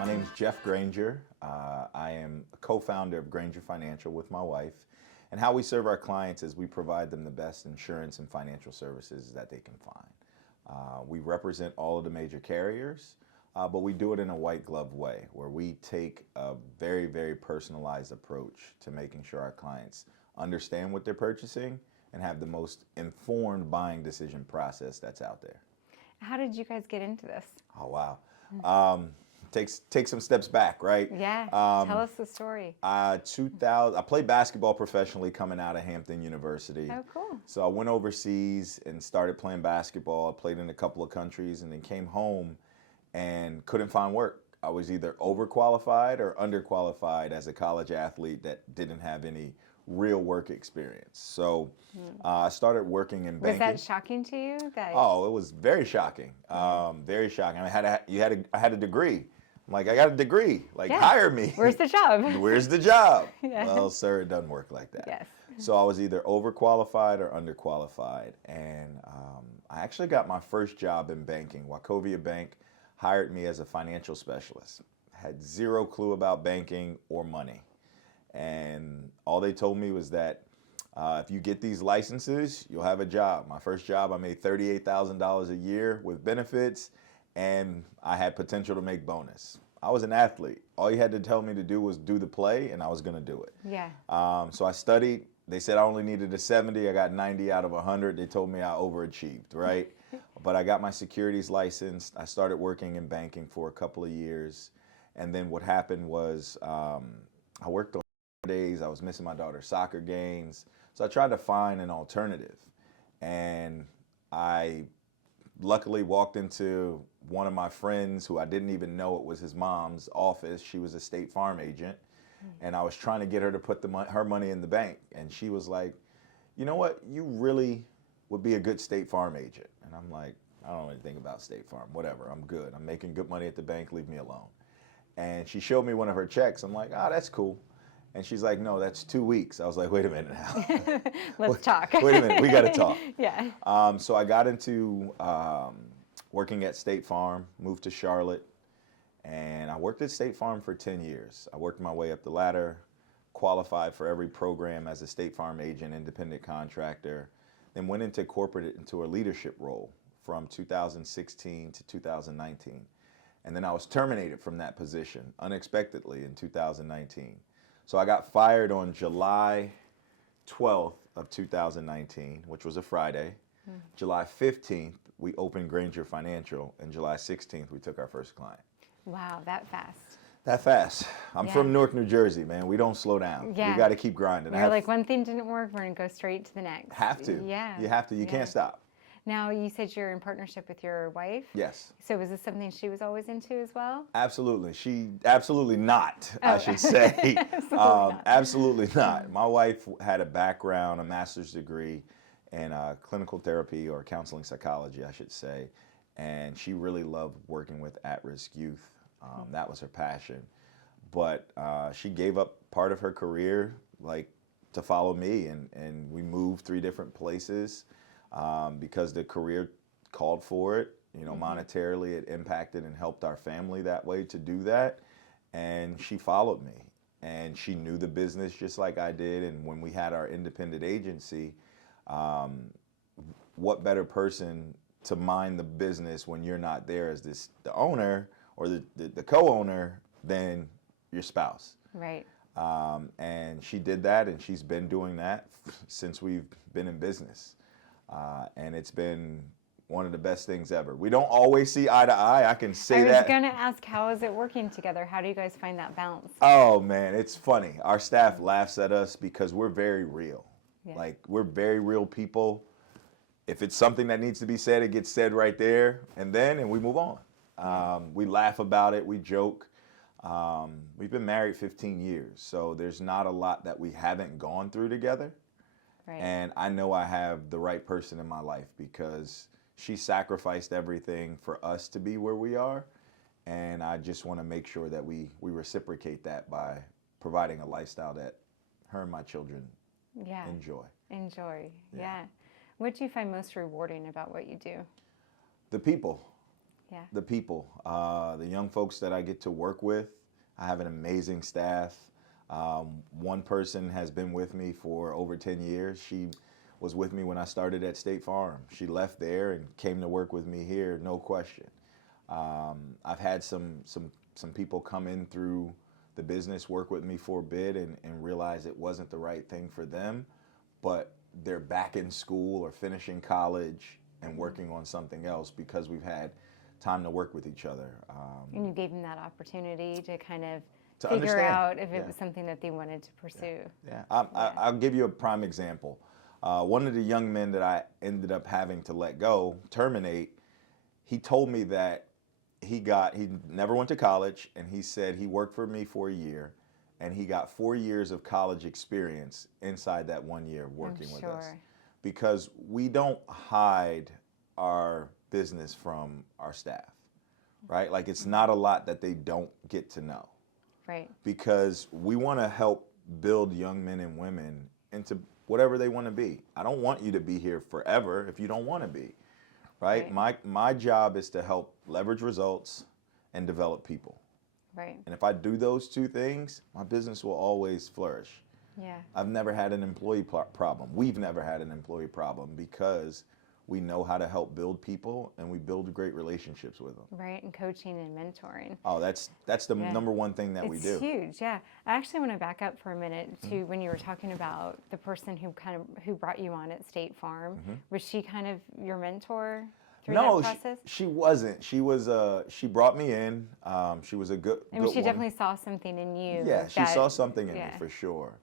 My name is Jeff Granger. I am a co-founder of Granger Financial with my wife. And how we serve our clients is we provide them the best insurance and financial services that they can find. We represent all of the major carriers, but we do it in a white glove way where we take a very, very personalized approach to making sure our clients understand what they're purchasing and have the most informed buying decision process that's out there. How did you guys get into this? Oh, wow. Take some steps back, right? Yeah, tell us the story. 2000, I played basketball professionally coming out of Hampton University. Oh, cool. So I went overseas and started playing basketball. I played in a couple of countries and then came home and couldn't find work. I was either overqualified or underqualified as a college athlete that didn't have any real work experience. So I started working in banking. Was that shocking to you? Oh, it was very shocking. Very shocking. I had a degree. I'm like, I got a degree. Like, yeah. Hire me. Where's the job? Where's the job? Yeah. Well, sir, it doesn't work like that. Yes. So I was either overqualified or underqualified. And I actually got my first job in banking. Wachovia Bank hired me as a financial specialist. Had zero clue about banking or money. And all they told me was that if you get these licenses, you'll have a job. My first job, I made $38,000 a year with benefits, and I had potential to make bonus. I was an athlete. All you had to tell me to do was do the play, and I was going to do it. Yeah. So I studied. They said I only needed a 70. I got 90 out of 100. They told me I overachieved, right? But I got my securities license. I started working in banking for a couple of years. And then what happened was I worked on days. I was missing my daughter's soccer games. So I tried to find an alternative. And I luckily walked into one of my friends who I didn't even know it was his mom's office. She was a State Farm agent. And I was trying to get her to put her money in the bank. And she was like, you know what? You really would be a good State Farm agent. And I'm like, I don't know anything about State Farm. Whatever. I'm good. I'm making good money at the bank. Leave me alone. And she showed me one of her checks. I'm like, that's cool. And she's like, no, that's 2 weeks. I was like, wait a minute now. Let's talk. Wait a minute. We got to talk. Yeah. So I got into working at State Farm, moved to Charlotte. And I worked at State Farm for 10 years. I worked my way up the ladder, qualified for every program as a State Farm agent, independent contractor, then went into a leadership role from 2016 to 2019. And then I was terminated from that position unexpectedly in 2019. So I got fired on July 12th of 2019, which was a Friday. July 15th, we opened Granger Financial, and July 16th, we took our first client. Wow, that fast. That fast. I'm from Newark, New Jersey, man. We don't slow down. Yeah. We got to keep grinding. You're like, one thing didn't work, we're going to go straight to the next. Have to. Yeah. You have to. You can't stop. Now, you said you're in partnership with your wife? Yes. So was this something she was always into as well? Absolutely. Absolutely not, I should say. Absolutely not. My wife had a background, a master's degree in clinical therapy or counseling psychology, I should say. And she really loved working with at-risk youth. That was her passion. But she gave up part of her career to follow me, and we moved 3 different places because the career called for it. You know, monetarily it impacted and helped our family that way to do that. And she followed me, and she knew the business just like I did. And when we had our independent agency, what better person to mind the business when you're not there as the owner or the co-owner than your spouse. Right. And she did that, and she's been doing that since we've been in business. And it's been one of the best things ever. We don't always see eye to eye, I can say that. I was going to ask, how is it working together? How do you guys find that balance? Oh, man, it's funny. Our staff laughs at us because we're very real. Yeah. Like, we're very real people. If it's something that needs to be said, it gets said right there, and we move on. We laugh about it, we joke. We've been married 15 years, so there's not a lot that we haven't gone through together. Right. And I know I have the right person in my life because she sacrificed everything for us to be where we are. And I just want to make sure that we reciprocate that by providing a lifestyle that her and my children enjoy. Yeah. What do you find most rewarding about what you do? The people. Yeah. The people, the young folks that I get to work with. I have an amazing staff. One person has been with me for over 10 years. She was with me when I started at State Farm. She left there and came to work with me here, no question. I've had some people come in through the business, work with me for a bit, and realize it wasn't the right thing for them, but they're back in school or finishing college and working on something else because we've had time to work with each other. And you gave them that opportunity to kind of To figure understand. out if it Yeah. was something that they wanted to pursue. Yeah, I'll give you a prime example. One of the young men that I ended up having to let go, terminate, he told me that he never went to college, and he said he worked for me for a year, and he got 4 years of college experience inside that 1 year of working with us. Because we don't hide our business from our staff, right? Like, it's not a lot that they don't get to know. Right. Because we want to help build young men and women into whatever they want to be. I don't want you to be here forever if you don't want to be, right? My job is to help leverage results and develop people. Right. And if I do those two things, my business will always flourish. Yeah. I've never had an employee problem. We've never had an employee problem because we know how to help build people, and we build great relationships with them. Right, and coaching and mentoring. Oh, that's the number one thing that we do. It's huge, yeah. I actually want to back up for a minute to when you were talking about the person who brought you on at State Farm. Was she kind of your mentor through that process? She wasn't. She was. She brought me in. She was a good. And good she woman. definitely saw something in you. Yeah, she saw something in me yeah. for sure.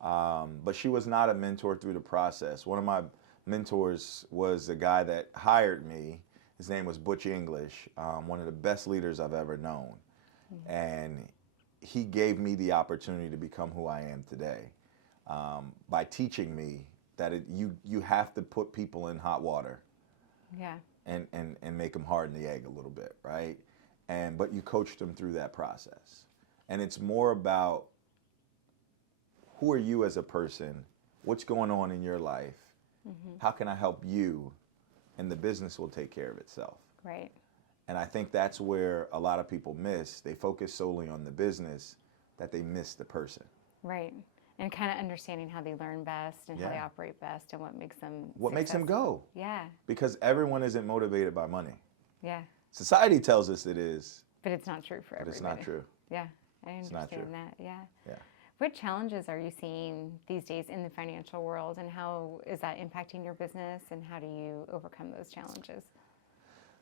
But she was not a mentor through the process. One of my mentors was a guy that hired me. His name was Butch English, one of the best leaders I've ever known. And he gave me the opportunity to become who I am today by teaching me that you have to put people in hot water. Yeah. And make them harden the egg a little bit, right? But you coach them through that process. And it's more about who are you as a person? What's going on in your life? How can I help you? And the business will take care of itself. Right. And I think that's where a lot of people miss. They focus solely on the business, that they miss the person. Right. And kind of understanding how they learn best and how they Yeah. operate best and what makes them Makes them go. Yeah. Because everyone isn't motivated by money. Yeah. Society tells us it is, But it's not true for but everybody. it's not true. Yeah. I understand not true. that. Yeah. Yeah. What challenges are you seeing these days in the financial world, and how is that impacting your business, and how do you overcome those challenges?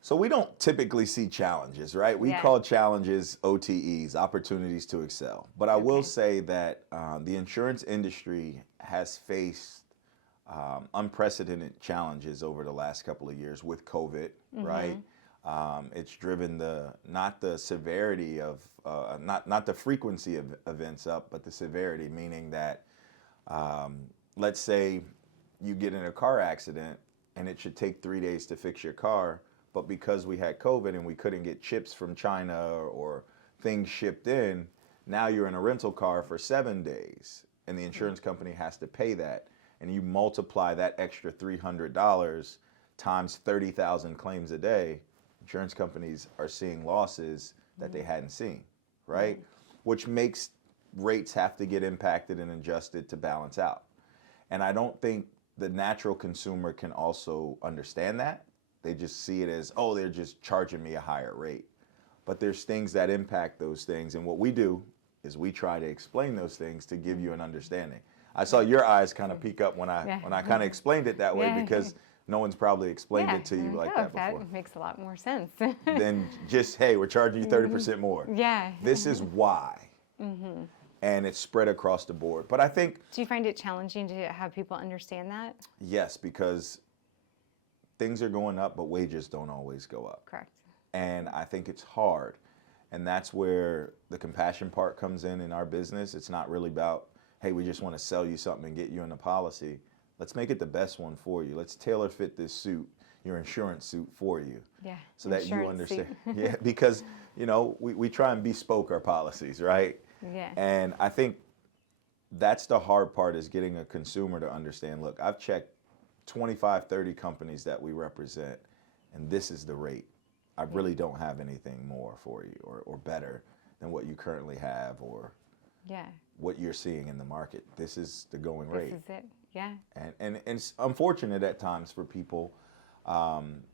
So we don't typically see challenges, right? We Yeah. call challenges OTEs, opportunities to excel. But I will Okay. say that the insurance industry has faced unprecedented challenges over the last couple of years with COVID, right? It's driven not the severity of, not the frequency of events up, but the severity, meaning that, let's say you get in a car accident and it should take 3 days to fix your car, but because we had COVID and we couldn't get chips from China or things shipped in, now you're in a rental car for 7 days, and the insurance company has to pay that. And you multiply that extra $300 times 30,000 claims a day, insurance companies are seeing losses that they hadn't seen, right? Which makes rates have to get impacted and adjusted to balance out. And I don't think the natural consumer can also understand that. They just see it as, oh, they're just charging me a higher rate. But there's things that impact those things. And what we do is we try to explain those things to give you an understanding. I saw your eyes kind of peek up when I kind of explained it that way, because no one's probably explained it to you like that before. That makes a lot more sense. Then just, hey, we're charging you 30% more. Yeah. This is why. And it's spread across the board. But I think, Do you find it challenging to have people understand that? yes, because things are going up, but wages don't always go up. Correct. And I think it's hard. And that's where the compassion part comes in our business. It's not really about, hey, we just want to sell you something and get you in a policy. Let's make it the best one for you. Let's tailor fit this suit, your insurance suit, for you. Yeah. So that you Insurance suit. understand. Yeah, because, we try and bespoke our policies, right? Yeah. And I think that's the hard part, is getting a consumer to understand, look, I've checked 25, 30 companies that we represent, and this is the rate. I really don't have anything more for you or better than what you currently have or Yeah. what you're seeing in the market. This is the going rate. This is it. Yeah. And it's unfortunate at times for people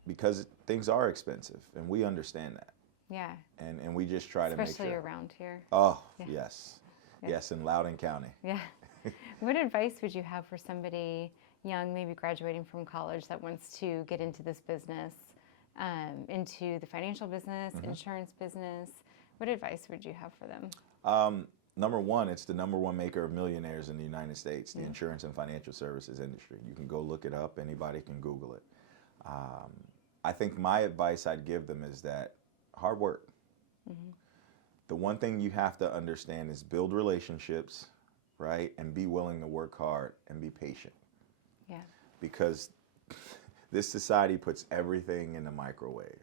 because things are expensive, and we understand that. Yeah. And we just try to make Especially sure. around here. Oh, Yeah. yes. Yeah. Yes, in Loudoun County. Yeah. What advice would you have for somebody young, maybe graduating from college, that wants to get into this business, into the financial business, insurance business? What advice would you have for them? Number one, it's the number one maker of millionaires in the United States, the insurance and financial services industry. You can go look it up. Anybody can Google it. I think my advice I'd give them is that hard work. The one thing you have to understand is build relationships, right? And be willing to work hard and be patient. Yeah. Because this society puts everything in the microwave.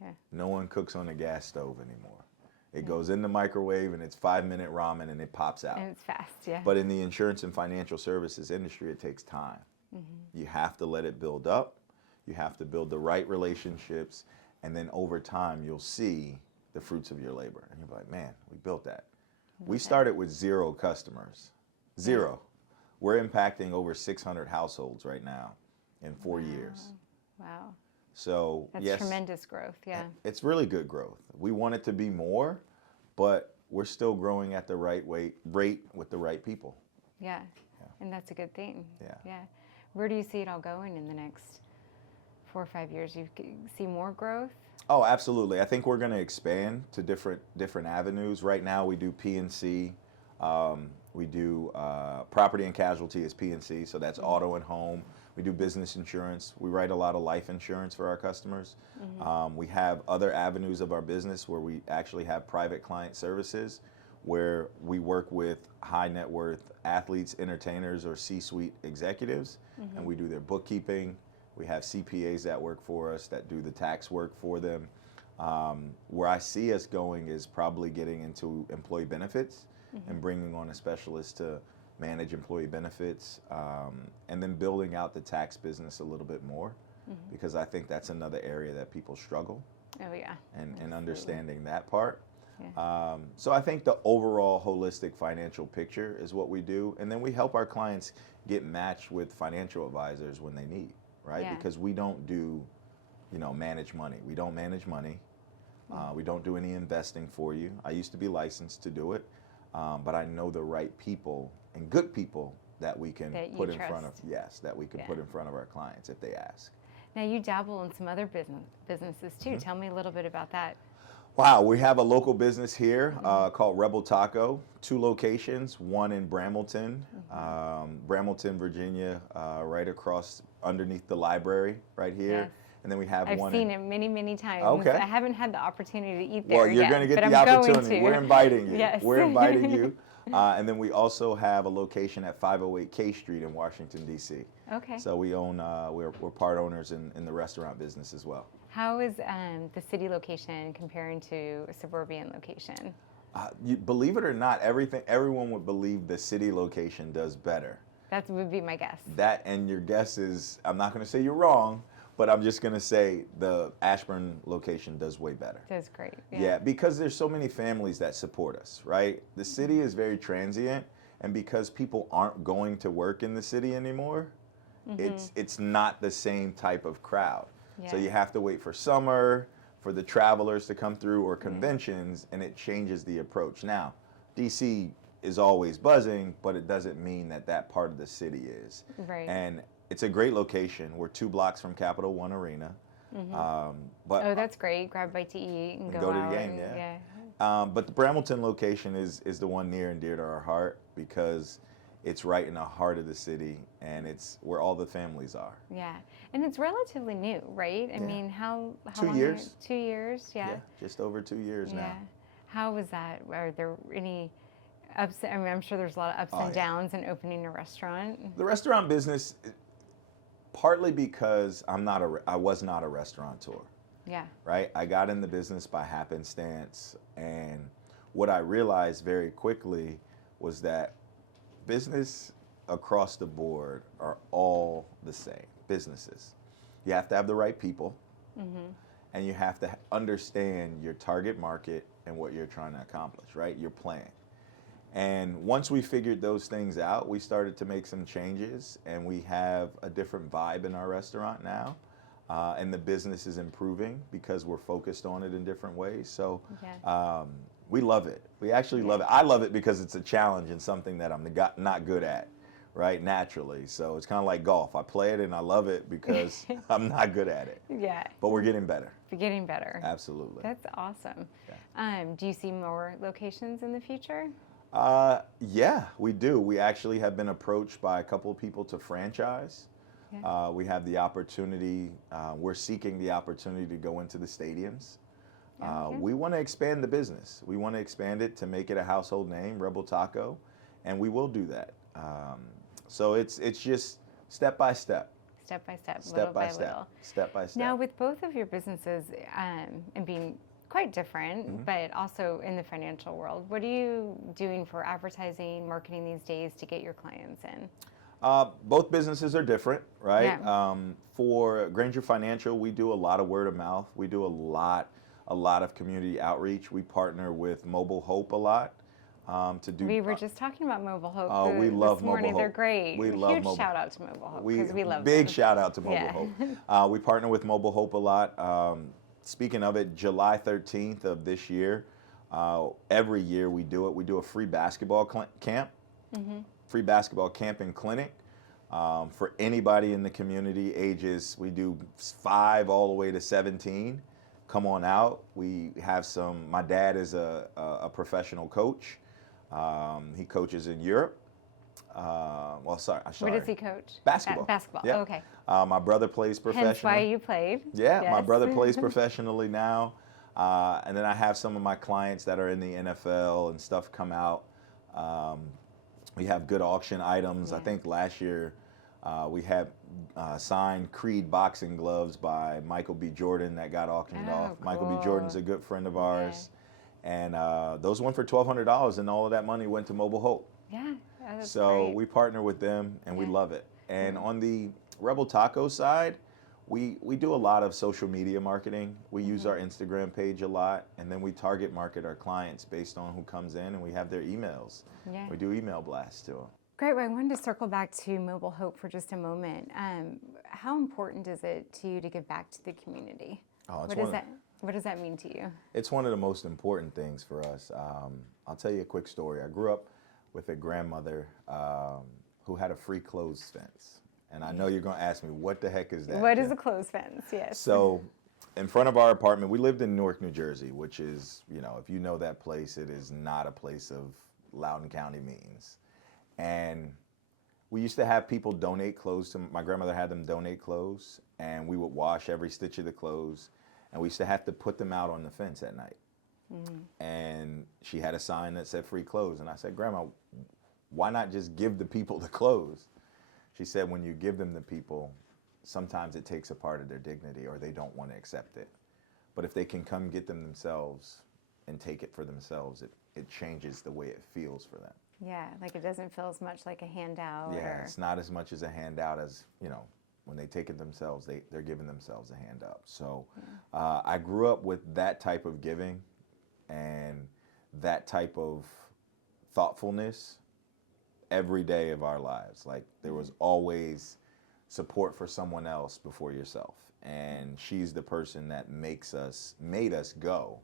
Yeah. No one cooks on a gas stove anymore. It goes in the microwave and it's 5-minute ramen and it pops out. And it's fast, yeah. But in the insurance and financial services industry, it takes time. You have to let it build up. You have to build the right relationships. And then over time, you'll see the fruits of your labor. And you'll be like, man, we built that. We started with 0 customers. 0. We're impacting over 600 households right now in 4 years. Wow. So That's yes, tremendous growth, yeah. it's really good growth. We want it to be more, but we're still growing at the right rate with the right people. Yeah. And that's a good thing. Yeah. Yeah. Where do you see it all going in the next 4 or 5 years? You see more growth? Oh, absolutely. I think we're going to expand to different avenues. Right now, we do P&C. We do property and casualty as P&C, so that's auto and home. We do business insurance. We write a lot of life insurance for our customers. We have other avenues of our business where we actually have private client services, where we work with high net worth athletes, entertainers, or C-suite executives, and we do their bookkeeping. We have CPAs that work for us that do the tax work for them. Where I see us going is probably getting into employee benefits and bringing on a specialist to manage employee benefits, and then building out the tax business a little bit more, because I think that's another area that people struggle. Oh, yeah. And understanding that part. Yeah. So I think the overall holistic financial picture is what we do, and then we help our clients get matched with financial advisors when they need, right? Yeah. Because we don't do, manage money. We don't manage money. We don't do any investing for you. I used to be licensed to do it, but I know the right people and good people that we can put in front of. Yes, that we can put in front of our clients if they ask. Now you dabble in some other businesses too. Tell me a little bit about that. Wow, we have a local business here called Rebel Taco, 2 locations, one in Brambleton, Virginia, right across underneath the library right here. Yes. And then we have I've one seen it many, many times. Okay. I haven't had the opportunity to eat there Well, you're yet, going to get but the I'm opportunity. going to. We're inviting you. Yes. We're inviting you. And then we also have a location at 508 K Street in Washington, D.C. Okay. So we own, we're part owners in the restaurant business as well. How is the city location comparing to a suburban location? Believe it or not, everyone would believe the city location does better. That would be my guess. That, and your guess is, I'm not going to say you're wrong, but I'm just going to say the Ashburn location does way better. That's great. Yeah, because there's so many families that support us, right? The city is very transient, and because people aren't going to work in the city anymore, it's not the same type of crowd. Yeah. So you have to wait for summer, for the travelers to come through, or conventions, and it changes the approach. Now, DC is always buzzing, but it doesn't mean that part of the city is. Right. And it's a great location. We're 2 blocks from Capital One Arena. But Oh, that's great. Grab a bite to eat and go to the out game, and, yeah. But the Brambleton location is the one near and dear to our heart because it's right in the heart of the city, and it's where all the families are. Yeah. And it's relatively new, right? I mean, how 2 long? years. 2 years, yeah. Just over 2 years now. How was that? Are there any ups? I mean, I'm sure there's a lot of ups and downs in opening a restaurant. The restaurant business, partly because I was not a restaurateur. Yeah. Right? I got in the business by happenstance, and what I realized very quickly was that business across the board are all the same businesses. You have to have the right people, and you have to understand your target market and what you're trying to accomplish, right? Your plan. And once we figured those things out, we started to make some changes, and we have a different vibe in our restaurant now. And the business is improving because we're focused on it in different ways. So we love it. We actually love it. I love it because it's a challenge and something that I'm not good at, right? Naturally. So it's kind of like golf. I play it and I love it because I'm not good at it. Yeah. But we're getting better. We're getting better. Absolutely. That's awesome. Yeah. Do you see more locations in the future? Yeah, we do. We actually have been approached by a couple of people to franchise. Yeah. We have the opportunity, we're seeking the opportunity to go into the stadiums. We want to expand the business. We want to expand it to make it a household name, Rebel Taco, and we will do that. So it's just step by step. Step by step, Step by little by little. Step by step. Now, with both of your businesses and being quite different, but also in the financial world, what are you doing for advertising, marketing these days to get your clients in? Both businesses are different, right? Yeah. For Granger Financial, we do a lot of word of mouth. We do a lot of community outreach. We partner with Mobile Hope a lot to do. We were just talking about Mobile Hope We love this morning. Mobile They're Hope. great. We love Huge Mobile. shout out to Mobile Hope because we love big them. shout out to Mobile Hope. We partner with Mobile Hope a lot. Speaking of it, July 13th of this year, every year we do it. We do a free basketball camp. Free basketball camp and clinic for anybody in the community, ages, we do 5 all the way to 17. Come on out. We have my dad is a professional coach. He coaches in Europe. Sorry. What does he coach? Basketball. Basketball. Yeah. Oh, okay. My brother plays professionally. Hence why you played. Yeah, Yes. my brother plays professionally now. And then I have some of my clients that are in the NFL and stuff come out. We have good auction items. I think last year we had signed Creed boxing gloves by Michael B. Jordan that got auctioned off. Cool. Michael B. Jordan's a good friend of ours. And those went for $1,200, and all of that money went to Mobile Hope. Yeah. That's So great. we partner with them, and we love it. And on the Rebel Taco side, we do a lot of social media marketing. We use our Instagram page a lot, and then we target market our clients based on who comes in, and we have their emails. Yeah. We do email blasts to them. Great. Well, I wanted to circle back to Mobile Hope for just a moment. How important is it to you to give back to the community? What does that mean to you? It's one of the most important things for us. I'll tell you a quick story. I grew up with a grandmother who had a free clothes fence. And I know you're going to ask me, what the heck is that? What is a clothes fence? Yes. So in front of our apartment, we lived in Newark, New Jersey, which is, if you know that place, it is not a place of Loudoun County means. And we used to have people donate clothes to, my grandmother had them donate clothes, and we would wash every stitch of the clothes, and we used to have to put them out on the fence at night. And she had a sign that said free clothes, and I said, Grandma, why not just give the people the clothes? She said, when you give them to people, sometimes it takes a part of their dignity or they don't want to accept it. But if they can come get them themselves and take it for themselves, it changes the way it feels for them. Yeah, like it doesn't feel as much like a handout. Yeah, it's not as much as a handout as, when they take it themselves, they're giving themselves a hand up. So I grew up with that type of giving and that type of thoughtfulness every day of our lives. Like there was always support for someone else before yourself. And she's the person that made us go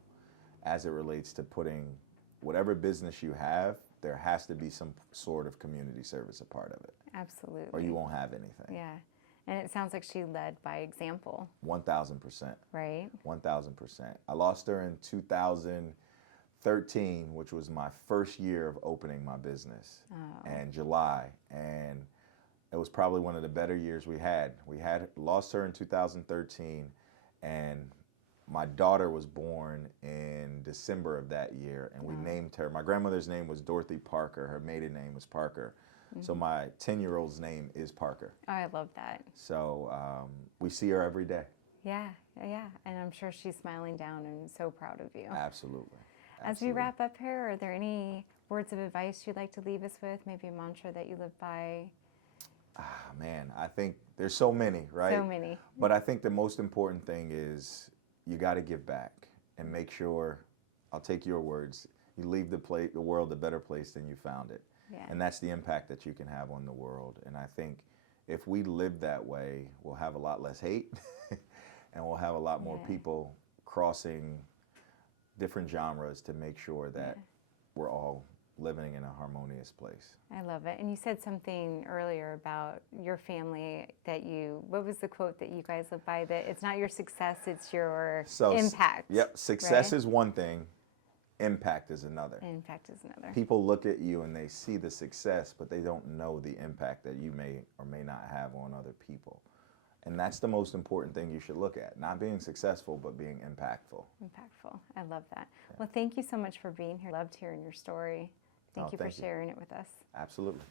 as it relates to putting whatever business you have, there has to be some sort of community service a part of it. Absolutely. Or you won't have anything. Yeah. And it sounds like she led by example. 1,000%. Right? 1,000%. I lost her in 2013, which was my first year of opening my business, in July. And it was probably one of the better years we had. We had lost her in 2013, and my daughter was born in December of that year, and we named her. My grandmother's name was Dorothy Parker. Her maiden name was Parker. So my 10-year-old's name is Parker. Oh, I love that. So we see her every day. Yeah, yeah. And I'm sure she's smiling down and so proud of you. Absolutely. As we wrap up here, are there any words of advice you'd like to leave us with? Maybe a mantra that you live by? Man, I think there's so many, right? So many. But I think the most important thing is you got to give back and make sure, I'll take your words, you leave the world a better place than you found it. Yeah. And that's the impact that you can have on the world. And I think if we live that way, we'll have a lot less hate and we'll have a lot more people crossing different genres to make sure that we're all living in a harmonious place. I love it. And you said something earlier about your family what was the quote that you guys live by? That it's not your success, it's your impact. Yep, success right? is one thing, impact is another. Impact is another. People look at you and they see the success, but they don't know the impact that you may or may not have on other people. And that's the most important thing you should look at. Not being successful, but being impactful. Impactful. I love that. Yeah. Well, thank you so much for being here. Loved hearing your story. Thank you for sharing it with us. Absolutely.